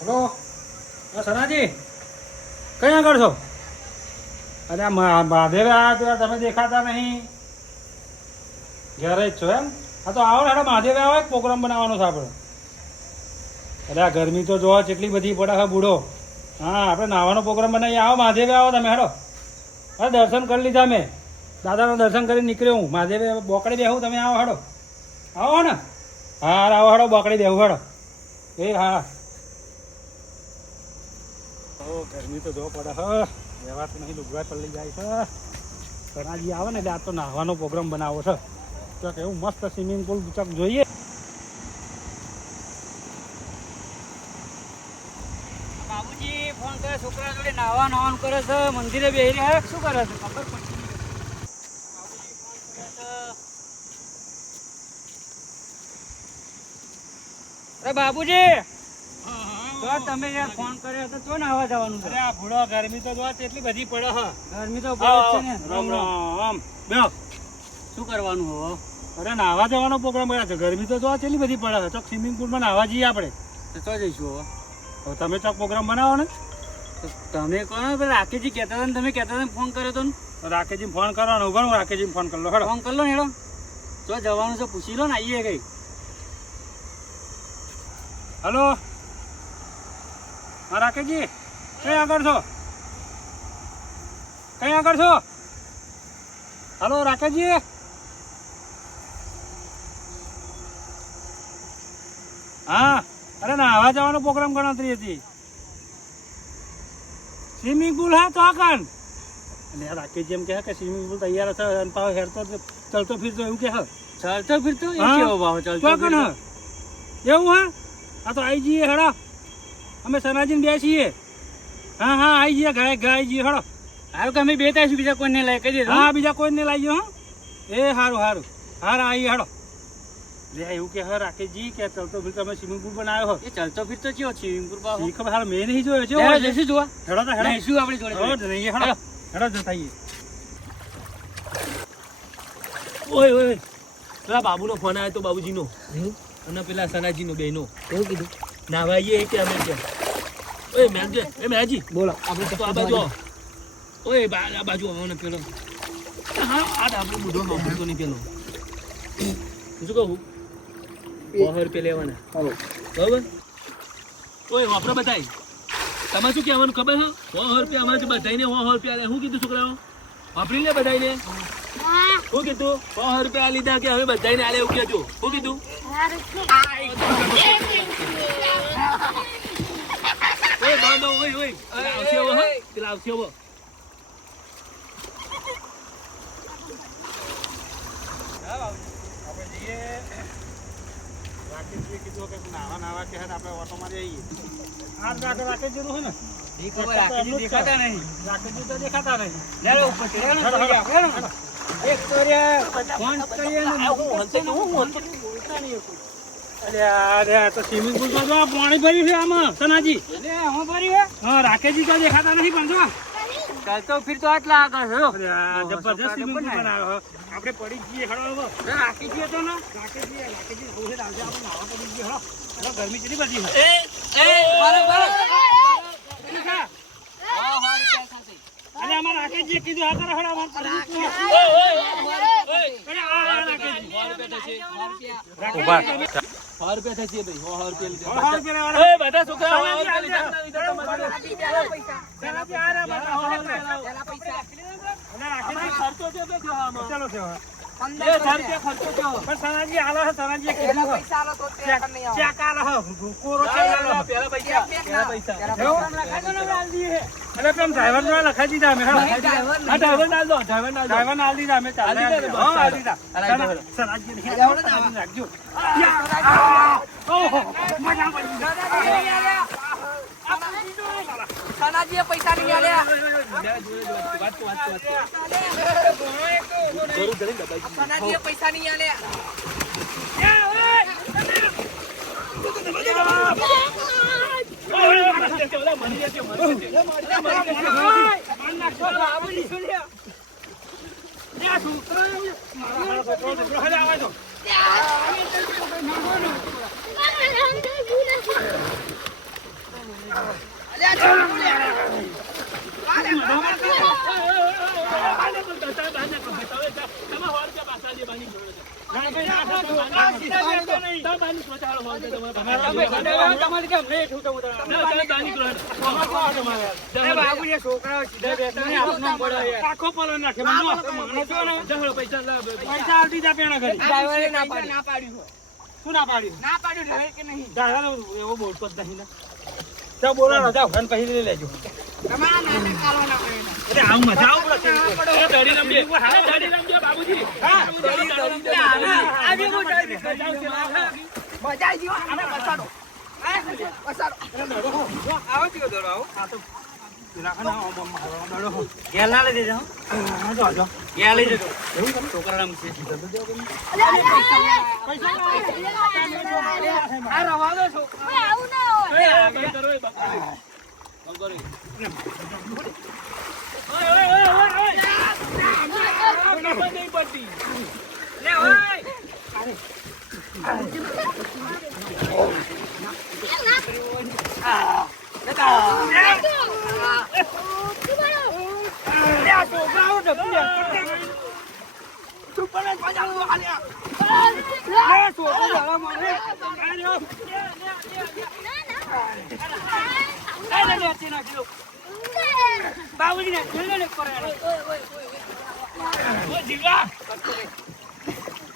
Hello સનાજી કઈ આગળ છો? અરે મહાદેવ આવ્યા તો તમે દેખાતા નહીં. ઘરે જ છો એમ? હા તો આવો હેડો મહાદેવ આવો એક પ્રોગ્રામ બનાવવાનો છે આપણે. અરે આ ગરમી તો જોવા કેટલી બધી પડે છે બુડો. હા આપણે નાવાનો પ્રોગ્રામ બનાવીએ. આવો મહાદેવ આવો તમે હેડો. અરે દર્શન કરી લીધા મેં, દાદાનું દર્શન કરીને નીકળ્યો હું. મહાદેવે બોકડી બેહું, તમે આવો હેડો. આવો ને? હા આવો હેડો, બોકડી બેહું હેડો. એ હા ગરમી તો જો પડે હ, વ્યવહાર તો નહીં, લુગડા પલળી જાય છે. સનાજી આવે ને એટલે આ તો નાહવાનો પ્રોગ્રામ બનાવો છે. ચોક એવું મસ્ત સ્વિમિંગ પુલ ચોક જોઈએ. બાબુજી ફોન કરે, છોકરા જોડે નાવાનું કરે છે, મંદિરે બેહી રહ્યા શું કરે છે ખબર પડતી નહીં. બાબુજી ફોન કરે છે. અરે બાબુજી તમે યાર ફોન કર્યો તો ચો નાવા જવાનું છે? અરે આ ભૂડો ગરમી તો જોવા એટલી બધી પડે હ. ગરમી તો બહુ છે ને. રામ રામ બેહો. શું કરવાનું હવે? અરે નાહવા જવાનો પ્રોગ્રામ કર્યા છે. ગરમી તો જોવા કેટલી બધી પડે છે. ચોક સ્વિમિંગ પુલમાં નાહવા જઈએ આપણે. તો ચો જઈશું હવે. હવે તમે ચોક પ્રોગ્રામ બનાવો ને. તો તમે કહો ને, પેલા રાકેશજી કહેતા હતા ને, તમે કહેતા હતા ફોન કર્યો તો ને. રાકેશજી ફોન કરવાનો. ઉભા હું રાકેશજી ફોન કરી લો. હેડો ફોન કરી લો ને હેડો. જો જવાનું છે પૂછી લો ને, આવીએ કઈ. હલો હા રાકેશજી, કઈ આગળ છો? કઈ આગળ છો? હલો રાકેશજી. હા અરે નાહવા જવાનો પ્રોગ્રામ ગણતરી હતી. સ્વિમિંગ પુલ હા તો કાન એટલે રાકેશજી એમ કહે કે સ્વિમિંગ પુલ તૈયાર છે અને પાછો હેરતો ચાલતો ફીરતો એવું કહે. ચાલતો ફીરતો એ હા. કેવો ભાવ ચાલતો એવું હા? આ તો આવી જઈએ હેડો, અમે સનાજીને બે છીએ. હા હા આવી જઈએ, ગાય ગાય જઈએ હેડો. હારું કે અમે બે તારીખ બીજા કોઈને લઈ કહી દીધું. હા બીજા કોઈને લાવી ગયો. હા એ સારું સારું હારા આવી હેડો. લે એવું કે હા રાકેશજી કે ચાલતો ફીરતો અમે સ્વિમિંગ પુલ બનાવ્યો હો. એ ચાલતો ફીરતો ચિયો સ્વિમિંગ પુલ બાબુ? ઈ ખબર હાલ મેં નહીં જોયો છે. જઈશું જોવા. હેડો તો હેડો. જઈશું આપણી જોડે. નહીં હેડો હેડો જતા આવીએ. ઓય ઓય પેલા બાબુનો ફોન આવ્યો તો બાબુજીનો અને પેલા સનાજીનો બેનો એવું કીધું? નાવાઈએ કે અમે કે ઓય મેલજે એ મેલજી બોલો આપણે તો આ બાજુ આવો. ઓય આ બાજુ આવો ને પેલો હા આ આપણો બુઢો નોકરતો નહીં પેલો શું કહું 100 રૂપિયા લેવાના બરાબર. ઓય આપણે બતાવી તમારે શું કહેવાનું ખબર છે? 100 રૂપિયા અમારે બધાઈને 100 રૂપિયા લે. શું કીધું છોકરાઓ? વાપરી લે બધાઈને. શું કીધું? 100 રૂપિયા લીધા કે હવે બધાઈને આલે એવું કહેજો. શું કીધું? ઓય બાબા ઓય ઓય પેલા આવશે હવે હા પેલા આવશે હવે. આપણે જઈએ. રાકેશજીએ કીધું કે નાવા કે આપણે ઓટો મારી આવીએ. આ રાકેશજી નું છે ને ઈ ખબર રાકેશજી દેખાતા નહીં. રાકેશજી તો દેખાતા નહીં. લેલો ઉપર ચડ્યા ને જોઈએ આપણે ને. એક તો રે ફોન કરીએ ને હું બોલતા નહીં કોઈ. અરે આ તો સ્વિમિંગ પુલમાં જો પાણી ભર્યું છે આમાં સનાજી. લે હું ભરી હે. હા રાકેશજી તો દેખાતા નથી પણ જો. ચાલતો ફીરતો આટલા આગળ છે. અરે આ જબરજસ્ત સ્વિમિંગ પુલ બનાવ્યો. આપણે પડી જઈએ હેડો હવે. રાકેશજી હતો ને. રાકેશજી રોહે આવશે આપણે નાવા પડી જઈએ હેડો. હેડો ગરમી કેટલી બધી છે. અને અમાર રાકેશજીએ કીધું આ કરો હેડો અમાર પડી જઈએ. અરે આ રાકેશજી 100 રૂપિયા થશે ભાઈ 100 રૂપિયા હા, લીધા. હા, એ બધા છોકરાઓ 100 રૂપિયા લીધા તમારે. સનાજી આ રહ્યા બધા. અને રાકેશજી ખર્ચો છે તો થયો આમાં. ચાલો છે હવે. એ 100 રૂપિયા ખર્ચો થયો. પણ સનાજી આલો છે સનાજીએ કીધું ચેક આલો હો કોરો ચેક આલો હો. પહેલા પૈસા અને પેલા ડ્રાઈવર જોડે લખાઈ દીધા અમે હેડો. આ ડ્રાઈવર નાલ દો ડ્રાઈવર ના દીધા અમે ચાલે આલી દીધા ને, હા બસ આલી દીધા. ચાલે. સનાજી નહીં રાખજો. ઓહો મજા પડી ગઈ. સનાજીએ પૈસા નહીં આલ્યા. સનાજીએ પૈસા નહીં આલ્યા. તમારે કેમ લેટ હું તો બાબુજી છોકરાઓ સીધા બેઠા ને આપનો પડે આખો પલો નાખે મને તો ને પૈસા આલતી જા પેણા ઘરે ડ્રાઈવરે ના પાડ્યું. શું ના પાડ્યું ના પાડ્યું ડ્રાઈવર કે નહીં. દાદા એવો બોલતો જ નહીં ને જાઓ બોલાવો જાઓ ઘન પછી લઈ લેજો તમારા નાટક ચાલવાના કરેલા. અરે આવું મજા આવું પડે બાબુજી મજા જીવો અને બસાડો. બસાડો. આવો ચીકો દોરો આવો ઘેર ના લઈ દેજો ગયા લઈ જજો છોકરા નામ છે આ રવા દો છોકરા લે ઓય બાબુજી ને ખેલો ને કરે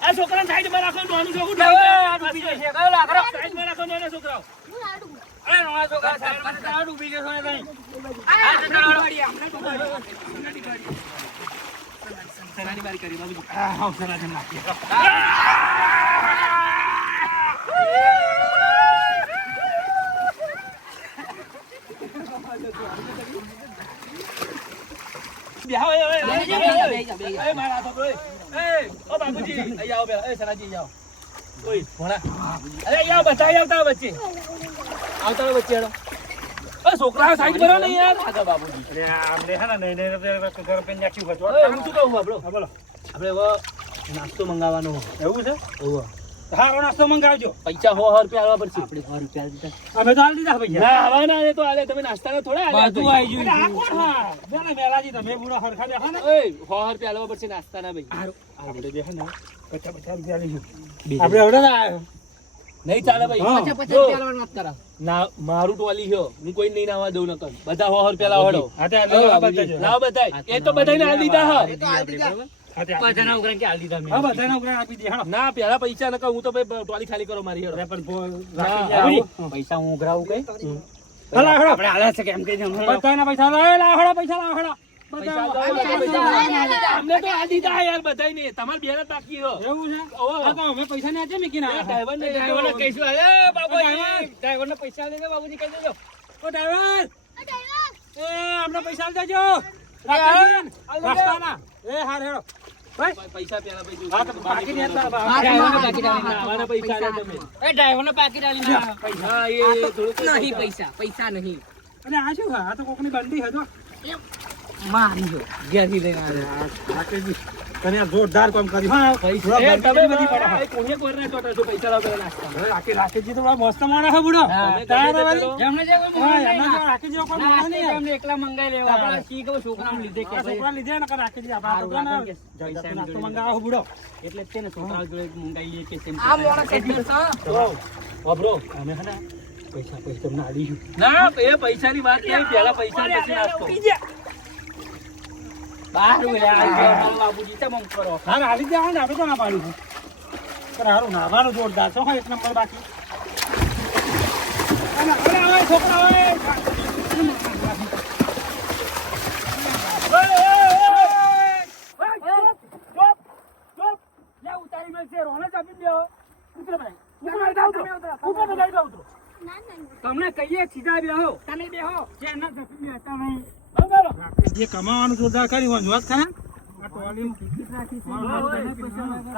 આ છોકરા સાઈડ માં રાખો નાનું છોકરું આ ડૂબી જશે કયો લાકડો સાઈડ માં રાખો નાના છોકરાઓ અરે નોણા છોકરા સાહેબ મને તારા ડૂબી જશો ને કઈ આ ચડાવડો. સરાની બારી કરી બાબુજી હા સરા જન નાખીએ બેહો એ મારા છોકરો એ ઓ બાબુજી અહીં આવો બેહો એ સરાજી અહીં આવો ઓય ભોળા અરે અહીં આવો બચાઈ આવતા વચ્ચે આવતા વચ્ચે હેડો એ છોકરા સાઈડ બરો ને યાર આગળ બાબુજી અરે આમને હે ને નહીં ઘર પેન નાખ્યું હતો ઓય હું શું કહું આપણો હા બોલો આપણે હવે નાસ્તો મંગાવવાનો એવું છે ઓવો હારો નાસ્તો મંગાવજો પૈસા 100 રૂપિયા આલવા પડશે આપણે 100 રૂપિયા દીધા અમે તો આલી દીધા પૈસા ના હવે ના એ તો આલે તમે નાસ્તાના થોડા આલે બધું આવી અરે આ કોણ હા બેલા મેલાજી તમે બુડા હરખા બેહો ને ઓય 100 રૂપિયા આલવા પડશે નાસ્તાના ભાઈ હારો આપણે બેહો ને 50 રૂપિયા લઈશું આપણે હવે ના આવ્યો નહીં ચાલે ભાઈ હા. 50 રૂપિયા વાત કરા. ના મારું ટોલી હો હું કોઈ નહીં નાવા દઉં નકર બધા 100 રૂપિયા લાવડો હા તે આ બધા લાવ બધાય એ તો બધાને આલી દીધા હા એ તો આ દીધા. બધાના ઉઘરાણ કે હાલ દીધા મેં હા બધાને ઉઘરાણ આપી દે હાલો ના પેલા પૈસા નકર હું તો ભાઈ ટોલી ખાલી કરો મારી હેડો અરે પણ ના, રાખી પૈસા હું ઉઘરાવું કઈ હલા હળો આપણે હાલે છે કેમ કહી દે બધાના પૈસા લાવ હળો પૈસા લાવ હળો પૈસા બધા તો બધા પૈસા અમને તો આ દીધા યાર બધાય ને તમારે બેને બાકી હો એવું છે ઓહો. હા તો અમે પૈસા ને આજે મૂકીને આવ્યા ડ્રાઈવર ને ડ્રાઈવરને કહીશું અરે બાબુજી ડ્રાઈવર. ડ્રાઈવરને પૈસા લેજો બાબુજી કહી દેજો ઓ ડ્રાઈવર એ અમને પૈસા આલી દેજો રસ્તાના એ હાર હેડો પૈસા પેલા ભાઈ હા તો બાકી નહીં હતા ડ્રાઈવરને પાકીટ આલી આવાના પૈસા આલ્યા તમે એ ડ્રાઈવરને પાકીટ આલી હા એ થોડુંક નહીં પૈસા નહીં. અને આ શું આ તો કોકની બંડી હતો મારી જો ઘેરથી લઈને આવ્યો. તને આ જોરદાર કામ કર્યું હા પૈસા થોડા એ તમે ગરમી બધી પડે. આ કોને કોને ચોટાડશો પૈસા લાવ પેલા નાસ્તા હવે રાખી તો બડા મસ્ત માણસ છે બુડો તમે તારા ગમે તે વાળી? કરો. એમને જે કોઈ હા, મંગાઈ એમને ના. જો રાખી જેવો કોઈ ના, માણસ નહીં યાર. એમને એકલા મંગાઈ લેવા આપણે શી ખબર છોકરાને લીધે કે આ છોકરા લીધે ને કે રાખી દીધા. આપણે સારું તો રાખે ને કે પૈસા જગતનો એમ નાસ્તો જોડે મંગાવો બુડો. એટલે જ છે ને છોકરા જોડે મંગાઈ લઈએ કે તેમ આ મોણસ એટલે છે. વાપરો. અમે હે ને પૈસા તમને આલીશું. ના એ પૈસાની વાત નહીં પેલા પૈસા પછી નાસ્તો બહાર યાર બાબુજી તમે આમ કરો હા આલી દે ને આપણે તો ના પાડ્યું છે. પણ હારું નાવાનું જોરદાર છે હો, એક નંબર બાકી. અને ઓલા હોય છોકરા હોય. તમને કહીએ બાબુજી એક સીધા બેહો તમે બેહો જે એના જતી બેહતા નહીં બરાબર જે કમાવાનું જોરદાર કર્યું હોય જોત ખરા આ ટોલી ટિકિટ રાખી છે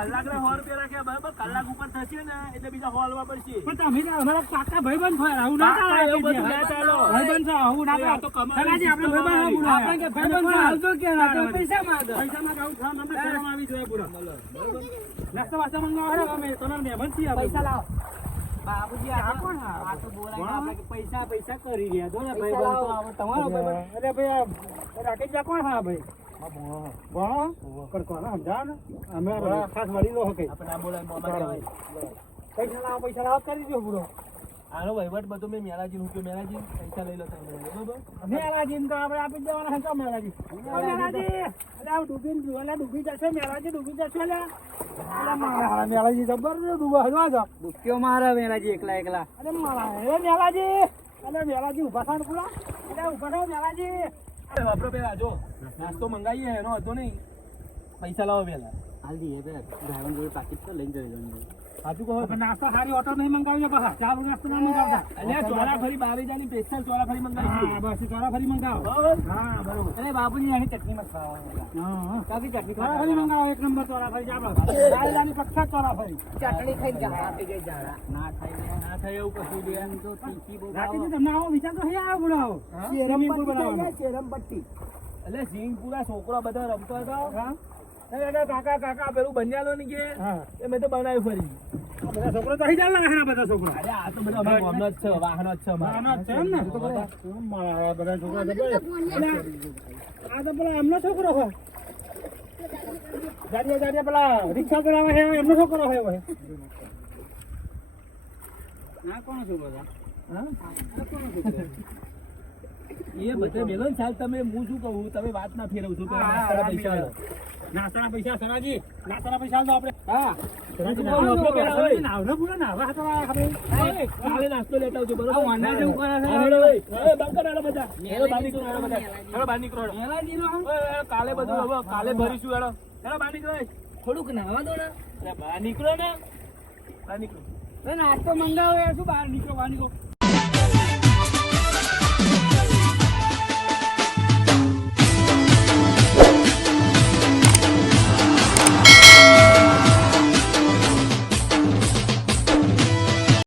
કલાકના 100 રૂપિયા રાખ્યા બરાબર કલાક ઉપર થશે ને એટલે બીજા હોલવા પડશે પણ તમે તો અમારા કાકા ભાઈબંધ થાય આવું ના કાકા એવું ચાલે બધું ના ચાલો. ભાઈબંધ છે આવું ના આ તો ચાલે કમાવાની સનાજી આપણે ભાઈબંધ હા આપણે કે ભાઈબંધ આવતો કે ના તો પૈસા માંગે પૈસામાં ગાઉં થવા મને શરમ આવી જોઈએ પૂરો નાસ્તા વાસ્તા મંગાવો હેડો અમે તમારે મહેમાન છીએ આપણે. પૈસા લાવો બાબુજી આ કોણ આ તો બોલાય આપણે કે પૈસા પૈસા કરી રહ્યા જો ને ભાઈબંધ તો આપણે તમારો ભાઈબંધ અરે ભાઈ આ રાકેશ જા કોણ હા ભાઈ ભણો પણ કોને સમજાવો ને અમે ખાસ મળી લો કઈ આપણે આ બોલાય મોમાં કહેવાય. પૈસા લાવો કરી દો પૂરો આનો વહીવટ બધો મેં મેલાજી મૂક્યો. મેલાજી પૈસા લઈ લો તમે બરોબર. મેલાજી તો આપણે આપી દેવાના હતા મેલાજી મેલાજી અરે આ ડૂબી જોવાલા ડૂબી જશે મેલાજી ડૂબી જશે લે અરે મારા મેલાજી જબર ડૂબા હલવા જાવ દુખ્યો મારે વેલાજી એકલા એકલા અરે મારા એ મેલાજી અરે મેલાજી ઉભા થાણ પૂરા અરે ઉભા થાવ મેલાજી અરે વાપરો પેલા જો નાસ્તો મંગાવીએ એનો હતો નહીં. પૈસા લાવો પેલા. હાલ દીએ બે ડ્રાઈવર જોડે પાકીટ તો લઈને જઈ જવાનું સાચું કહો પણ નાસ્તો સારી ઓટો નહીં મંગાવીને પાછા ચાલુ નાસ્તો ના મંગાવતા અલ્યા ચોરાફરી બારેજાની સ્પેશિયલ ચોરાફરી મંગાવી હા બસ ચોરા ફરી મંગાવો બરાબર. હા બરોબર અરે બાબુજી આની ચટણી મત ખાવા હા કાફી ચટણી ચોરા ફરી મંગાવો એક નંબર ચોરા ફરી જાબા રાયલાની પ્રખ્યાત ચોરા ફરી ચટણી ખાઈ જાડા થઈ ગઈ જાડા ના થાય ના થાય એવું કશું બે. તો તીખી બહુ રાતીથી તમને આવો વિચાર તો હે આવો બોલાવો સ્વિમિંગ પૂલ બનાવવાનો એટલે સિંગપુરા છોકરા બધા રમતો હતા. હા કાકા કાકા પેલું બન્યાલો ની કે હા એ મેં તો બનાવ્યું ફરી. આ બધા છોકરો તો અહીં ચાલ લાગે બધા છોકરા અરે આ તો બધા અમારા ગામનો જ છે, વાહનો જ છે અમારા. આનો જ છે એમ ને મારા બધા છોકરા જબર. અને આ તો પેલા એમનો છોકરો છે જાડિયા પેલા રિક્ષા ચલાવે છે એમનો છોકરો છે હવે. ના કોણ છો બધા હા એ બધા મેલો ને સાહેબ તમે હું શું કહું તમે વાત ના ફેરવ છો પેલા હા, નાસ્તાના પૈસા લો. નાસ્તાના પૈસા સનાજી નાસ્તાના પૈસા આલો આપણે હા સનાજી નાવનો પેલા હોય. નાવનો પૂરો નાવા હતો આ ખબર કાલે નાસ્તો લેતા આવજો બરોબર. આ વાંડા જેવું કરે છે. હા, હેડો ભાઈ. હવે બંધ કરો હેડો બધા. હેડો બહાર નીકળો હેડો બધા. હેડો બહાર નીકળો હેડો. વેલાજીનો આમ હવે કાલે બધું હવે કાલે ભરીશું હેડો. હેડો બહાર નીકળો. થોડુંક નાવા દો ને અરે બહાર નીકળો ને. બહાર નીકળો. નાસ્તો મંગાવો યાર શું બહાર નીકળો બહાર નીકળો